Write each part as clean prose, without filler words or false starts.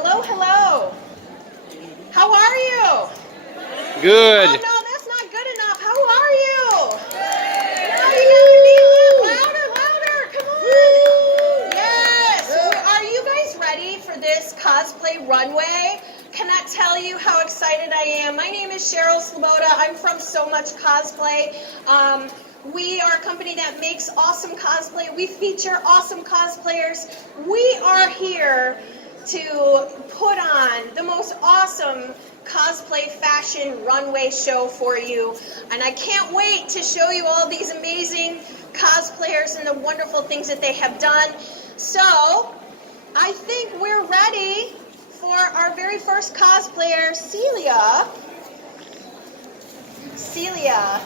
Hello, hello. How are you? Good. Oh, no, that's not good enough. How are you? Now you gotta be louder, louder. Come on. Yes. Are you guys ready for this cosplay runway? Cannot tell you how excited I am. My name is Cheryl Sloboda. I'm from So Much Cosplay. We are a company that makes awesome cosplay. We feature awesome cosplayers. We are here to put on the most awesome cosplay fashion runway show for you. And I can't wait to show you all these amazing cosplayers and the wonderful things that they have done. So I think we're ready for our very first cosplayer, Celia. Celia.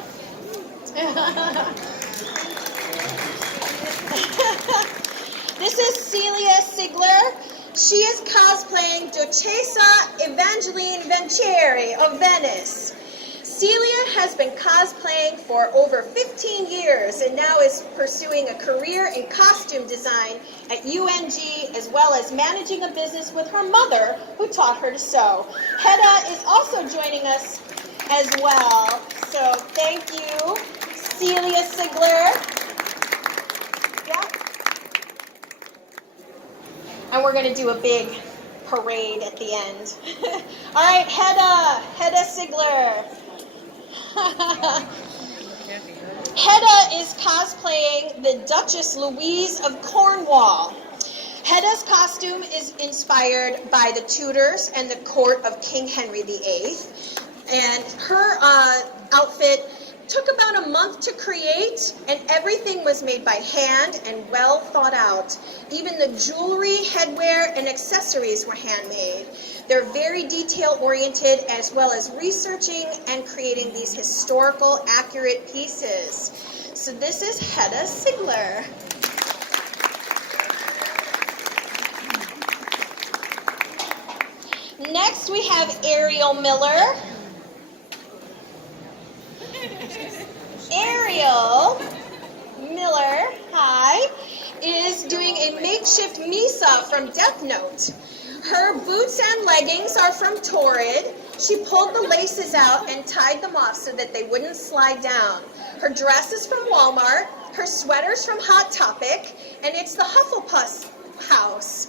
This is Celia Ziegler. She is cosplaying Duchessa Evangeline Vincere of Venice. Celia has been cosplaying for over 15 years and now is pursuing a career in costume design at UNG, as well as managing a business with her mother, who taught her to sew. Hedda is also joining us as well. So thank you, Celia Ziegler. Yeah. And we're going to do a big parade at the end. All right, Hedda Ziegler. Hedda is cosplaying the Duchess Louise of Cornwall. Hedda's costume is inspired by the Tudors and the court of King Henry VIII. And her outfit took about a month to create, and everything was made by hand and well thought out. Even the jewelry, headwear, and accessories were handmade. They're very detail-oriented, as well as researching and creating these historical, accurate pieces. So this is Hedda Ziegler. Next, we have Ariel Miller. Ariel Miller, hi, is doing a makeshift Misa from Death Note. Her boots and leggings are from Torrid. She pulled the laces out and tied them off so that they wouldn't slide down. Her dress is from Walmart. Her sweater's from Hot Topic, and it's the Hufflepuff house.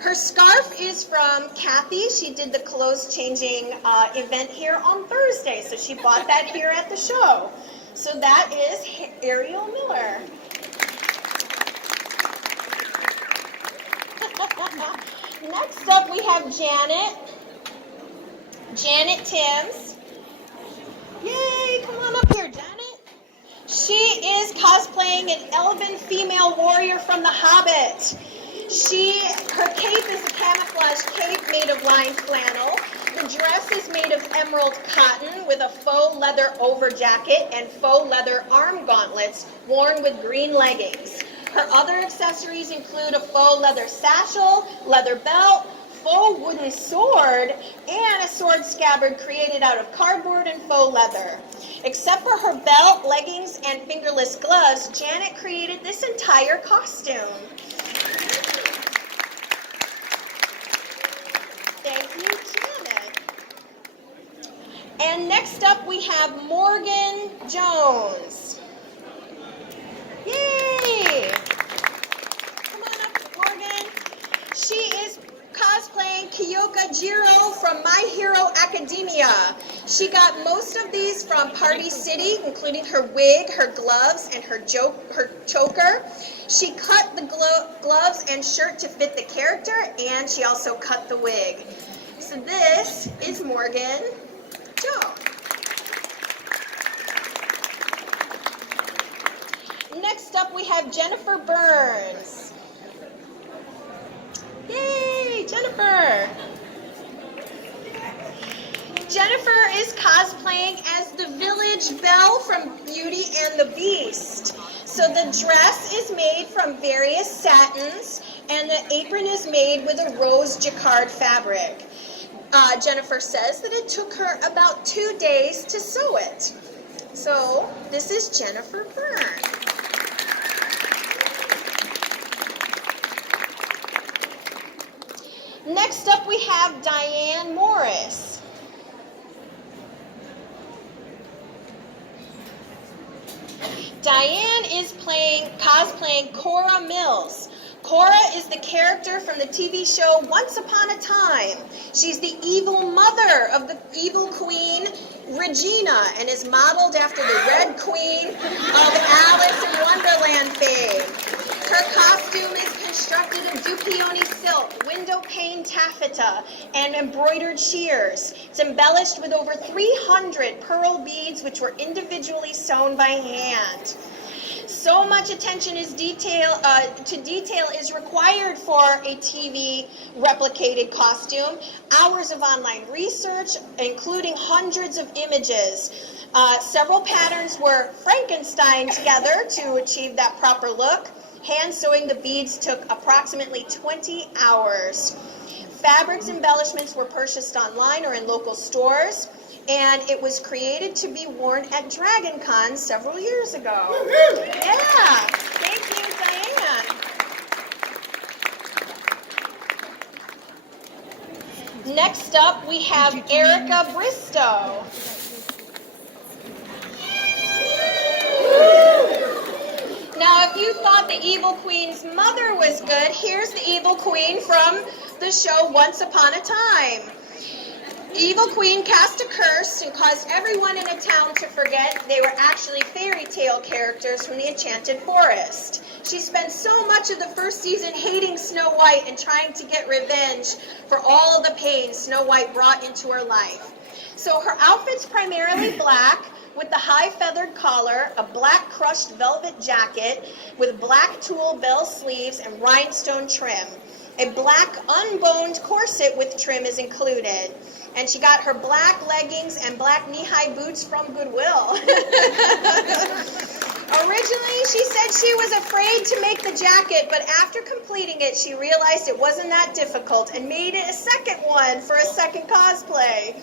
Her scarf is from Kathy. She did the clothes changing event here on Thursday, so she bought that here at the show. So that is Ariel Miller. Next up we have Janet. Janet Timms. Yay, come on up here, Janet. She is cosplaying an elven female warrior from The Hobbit. Her cape is a camouflage cape made of lined flannel. The dress is made of emerald cotton with a faux leather over jacket and faux leather arm gauntlets worn with green leggings. Her other accessories include a faux leather satchel, leather belt, faux wooden sword, and a sword scabbard created out of cardboard and faux leather. Except for her belt, leggings, and fingerless gloves, Janet created this entire costume. Thank you, Janet. And next up we have Morgan Jones. Yay! Come on up, Morgan. She is cosplaying Kyoka Jiro from My Hero Academia. She got most of these from Party City, including her wig, her gloves, and her choker. She cut the gloves and shirt to fit the character, and she also cut the wig. So this is Morgan Jones. Next up we have Jennifer Burns. Yay, Jennifer! Jennifer is cosplaying as the village belle from Beauty and the Beast. So the dress is made from various satins, and the apron is made with a rose jacquard fabric. Jennifer says that it took her about 2 days to sew it. So this is Jennifer Burns. Next up we have Diane Morris. Diane is cosplaying Cora Mills. Cora is the character from the TV show Once Upon a Time. She's the evil mother of the evil queen, Regina, and is modeled after the Red Queen of Alice in Wonderland fame. Her costume is constructed of Dupioni silk, window pane taffeta, and embroidered shears. It's embellished with over 300 pearl beads, which were individually sewn by hand. So much attention to detail is required for a TV replicated costume. Hours of online research, including hundreds of images. Several patterns were Frankenstein together to achieve that proper look. Hand sewing the beads took approximately 20 hours. Fabrics embellishments were purchased online or in local stores, and it was created to be worn at Dragon Con several years ago. Yeah, thank you, Diane. Next up, we have Erica Bristow. Now, if you thought the Evil Queen's mother was good, here's the Evil Queen from the show Once Upon a Time. Evil Queen cast a curse and caused everyone in a town to forget they were actually fairy tale characters from the Enchanted Forest. She spent so much of the first season hating Snow White and trying to get revenge for all of the pain Snow White brought into her life. So her outfit's primarily black, with the high feathered collar, a black crushed velvet jacket with black tulle bell sleeves and rhinestone trim. A black unboned corset with trim is included. And she got her black leggings and black knee-high boots from Goodwill. Originally, she said she was afraid to make the jacket, but after completing it, she realized it wasn't that difficult and made it a second one for a second cosplay.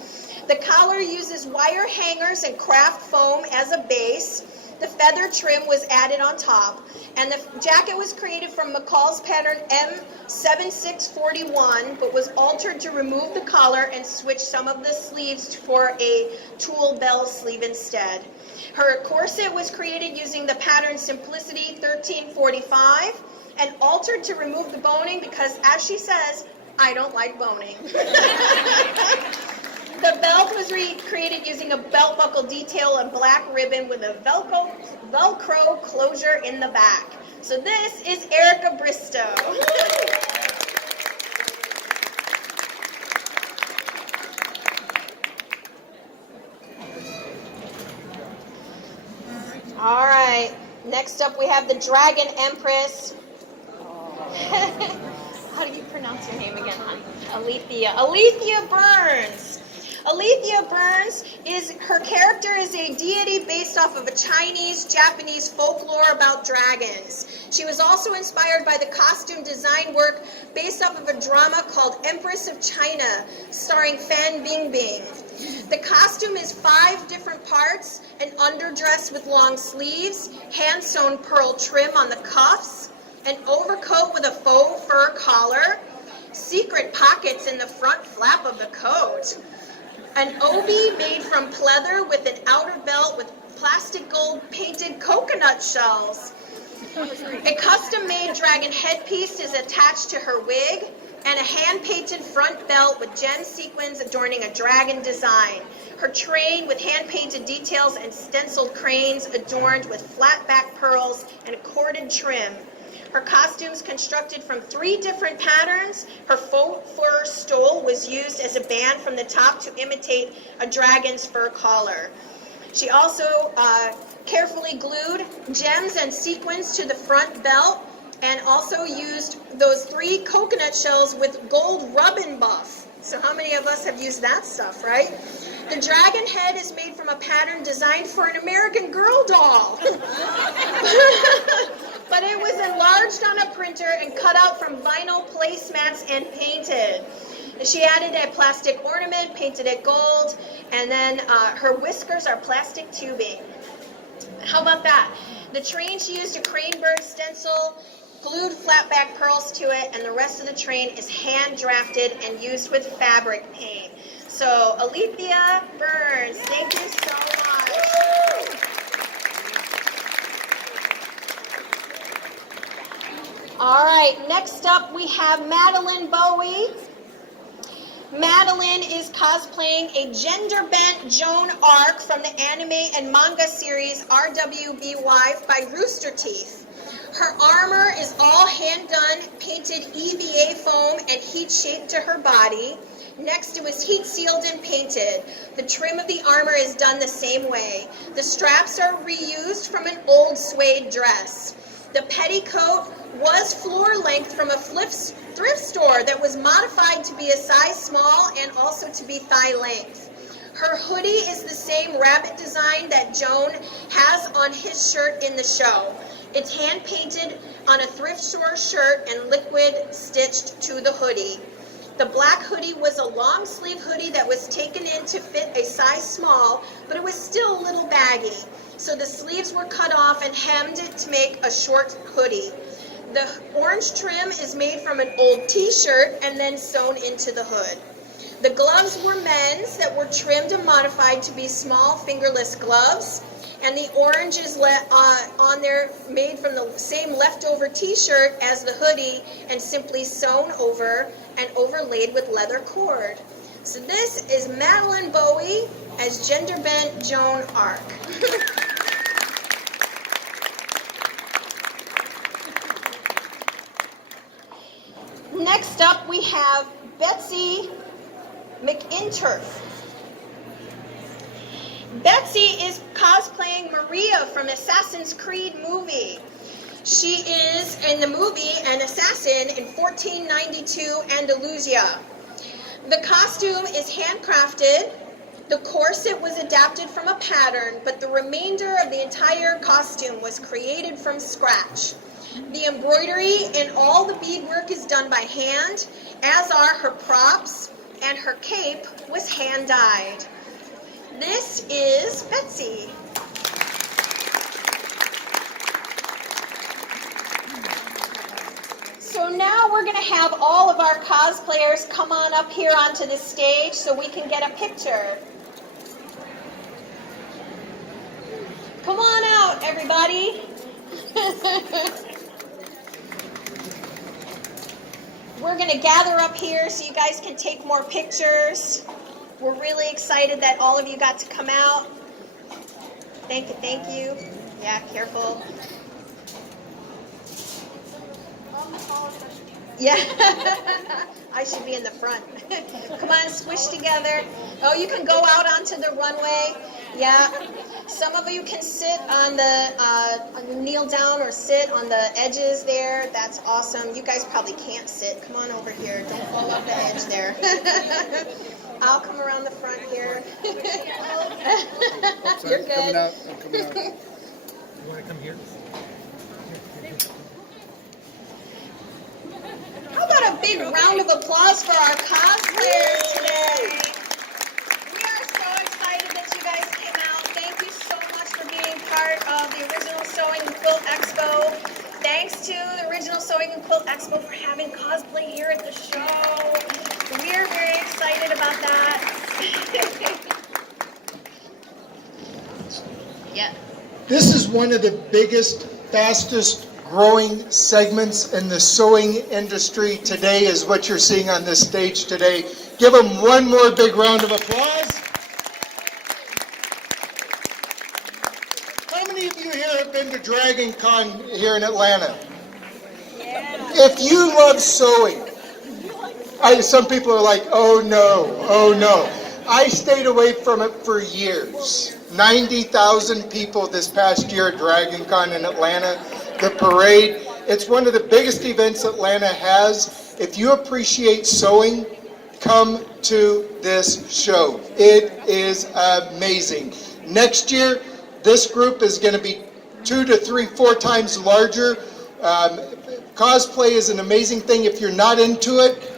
The collar uses wire hangers and craft foam as a base. The feather trim was added on top, and the jacket was created from McCall's pattern M7641, but was altered to remove the collar and switch some of the sleeves for a tulle bell sleeve instead. Her corset was created using the pattern Simplicity 1345 and altered to remove the boning because, as she says, I don't like boning. The belt was recreated using a belt buckle detail and black ribbon with a Velcro closure in the back. So this is Erica Bristow. All right, next up we have the Dragon Empress. How do you pronounce your name again, hon? Alethea Burns. Alethea Burns her character is a deity based off of a Chinese-Japanese folklore about dragons. She was also inspired by the costume design work based off of a drama called Empress of China, starring Fan Bingbing. The costume is 5 different parts: an underdress with long sleeves, hand-sewn pearl trim on the cuffs, an overcoat with a faux fur collar, secret pockets in the front flap of the coat, an obi made from pleather with an outer belt with plastic gold painted coconut shells. A custom-made dragon headpiece is attached to her wig, and a hand-painted front belt with gem sequins adorning a dragon design. Her train with hand-painted details and stenciled cranes adorned with flat-back pearls and a corded trim. Her costumes constructed from 3 different patterns. Her faux fur stole was used as a band from the top to imitate a dragon's fur collar. She also carefully glued gems and sequins to the front belt and also used those 3 coconut shells with gold rub-and buff. So how many of us have used that stuff, right? The dragon head is made from a pattern designed for an American Girl doll. But it was enlarged on a printer and cut out from vinyl placemats and painted. She added a plastic ornament, painted it gold, and then her whiskers are plastic tubing. How about that? The train, she used a crane bird stencil glued flat back pearls to it, and the rest of the train is hand drafted and used with fabric paint. So Alethea Burns, thank you so much. All right, next up we have Madeline Boies. Madeline is cosplaying a gender-bent Joan Arc from the anime and manga series RWBY by Rooster Teeth. Her armor is all hand-done, painted EVA foam and heat-shaped to her body. Next, it was heat-sealed and painted. The trim of the armor is done the same way. The straps are reused from an old suede dress. The petticoat was floor length from a thrift store that was modified to be a size small and also to be thigh length. Her hoodie is the same rabbit design that Joan has on his shirt in the show. It's hand painted on a thrift store shirt and liquid stitched to the hoodie. The black hoodie was a long sleeve hoodie that was taken in to fit a size small, but it was still a little baggy. So the sleeves were cut off and hemmed to make a short hoodie. The orange trim is made from an old t-shirt and then sewn into the hood. The gloves were men's that were trimmed and modified to be small fingerless gloves. And the orange is on there made from the same leftover t-shirt as the hoodie and simply sewn over and overlaid with leather cord. So this is Madeline Boies as gender bent Joan Arc. Next up we have Betsy McInturf. Betsy is cosplaying Maria from Assassin's Creed movie. She is, in the movie, an assassin in 1492 Andalusia. The costume is handcrafted. The corset was adapted from a pattern, but the remainder of the entire costume was created from scratch. The embroidery and all the beadwork is done by hand, as are her props, and her cape was hand-dyed. This is Betsy. So now we're going to have all of our cosplayers come on up here onto the stage so we can get a picture. Come on out, everybody. We're going to gather up here so you guys can take more pictures. We're really excited that all of you got to come out. Thank you. Yeah, careful. Yeah, I should be in the front. Come on, squish together. Oh, you can go out onto the runway. Yeah, some of you can sit on the, kneel down or sit on the edges there. That's awesome. You guys probably can't sit. Come on over here. Don't fall off the edge there. I'll come around the front here. You're good. I'm coming out. You want to come here? How about a big round of applause for our cosplayers today? We are so excited that you guys came out. Thank you so much for being part of the Original Sewing and Quilt Expo. Thanks to the Original Sewing and Quilt Expo for having cosplay here at the show. We are very excited about that. Yeah. This is one of the biggest, fastest growing segments in the sewing industry today is what you're seeing on this stage today. Give them one more big round of applause. How many of you here have been to Dragon Con here in Atlanta? Yeah. If you love sewing, some people are like, oh no. I stayed away from it for years. 90,000 people this past year at Dragon Con in Atlanta. The parade, it's one of the biggest events Atlanta has. If you appreciate sewing, come to this show. It is amazing. Next year, this group is going to be 2 to 3, 4 times larger. Cosplay is an amazing thing. If you're not into it,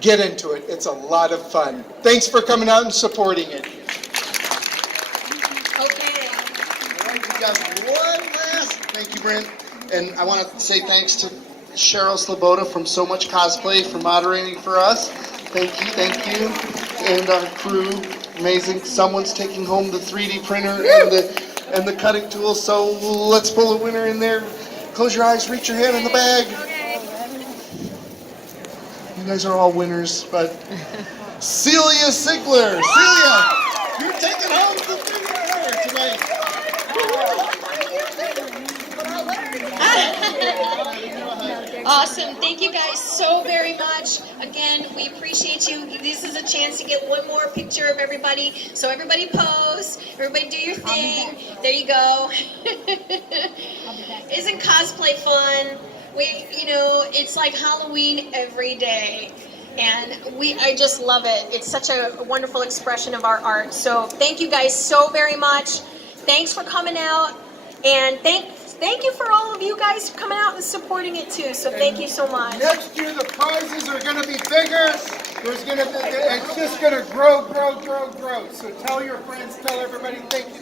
get into it. It's a lot of fun. Thanks for coming out and supporting it. Okay. All right, we got one last. Thank you, Brent. And I want to say thanks to Cheryl Sloboda from So Much Cosplay for moderating for us. Thank you. And our crew, amazing. Someone's taking home the 3D printer and the cutting tools. So let's pull a winner in there. Close your eyes, reach your hand in the bag. You guys are all winners, but Celia Ziegler. Celia, you're taking home the 3D printer tonight. Awesome. Thank you guys so very much. Again, we appreciate you. This is a chance to get one more picture of everybody. So everybody pose. Everybody do your thing. There you go. Isn't cosplay fun? It's like Halloween every day. And I just love it. It's such a wonderful expression of our art. So thank you guys so very much. Thanks for coming out. And thank you for all of you guys coming out and supporting it too. So thank you so much. Next year the prizes are going to be bigger. It's just going to grow. So tell your friends, tell everybody, thank you.